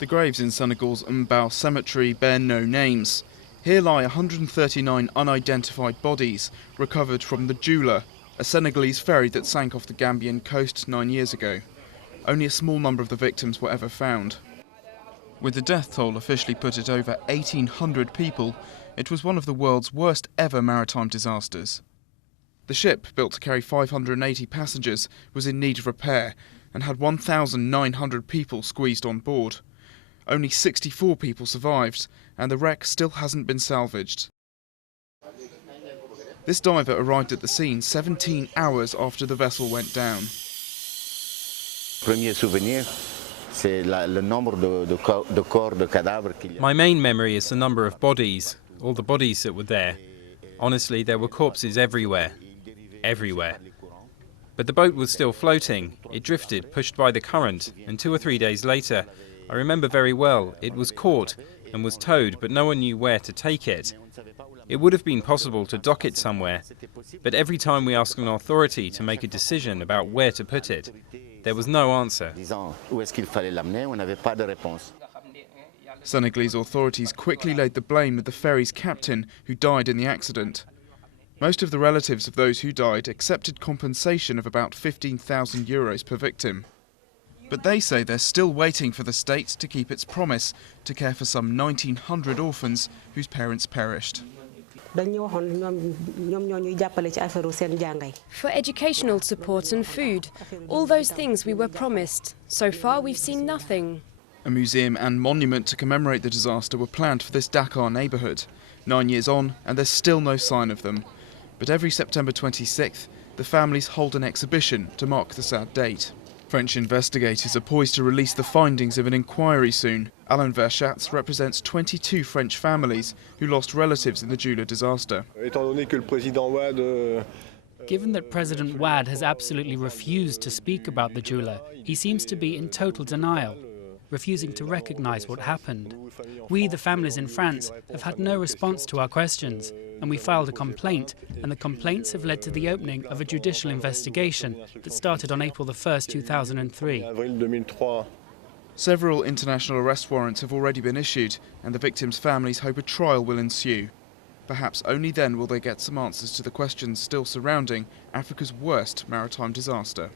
The graves in Senegal's Mbao cemetery bear no names. Here lie 139 unidentified bodies recovered from the Joola, a Senegalese ferry that sank off the Gambian coast 9 years ago. Only a small number of the victims were ever found. With the death toll officially put at over 1,800 people, it was one of the world's worst ever maritime disasters. The ship, built to carry 580 passengers, was in need of repair and had 1,900 people squeezed on board. Only 64 people survived, and the wreck still hasn't been salvaged. This diver arrived at the scene 17 hours after the vessel went down. My main memory is the number of bodies, all the bodies that were there. Honestly, there were corpses everywhere. Everywhere. But the boat was still floating. It drifted, pushed by the current, and 2 or 3 days later, I remember very well, it was caught and was towed, but no one knew where to take it. It would have been possible to dock it somewhere, but every time we asked an authority to make a decision about where to put it, there was no answer. Senegalese authorities quickly laid the blame with the ferry's captain, who died in the accident. Most of the relatives of those who died accepted compensation of about €15,000 per victim. But they say they're still waiting for the state to keep its promise to care for some 1,900 orphans whose parents perished. For educational support and food, all those things we were promised. So far we've seen nothing. A museum and monument to commemorate the disaster were planned for this Dakar neighbourhood. 9 years on, and there's still no sign of them. But every September 26th, the families hold an exhibition to mark the sad date. French investigators are poised to release the findings of an inquiry soon. Alain Verschatse represents 22 French families who lost relatives in the Joola disaster. Given that President Wade has absolutely refused to speak about the Joola, he seems to be in total denial, refusing to recognize what happened. We, the families in France, have had no response to our questions, and we filed a complaint, and the complaints have led to the opening of a judicial investigation that started on April 1st, 2003. Several international arrest warrants have already been issued, and the victims' families hope a trial will ensue. Perhaps only then will they get some answers to the questions still surrounding Africa's worst maritime disaster.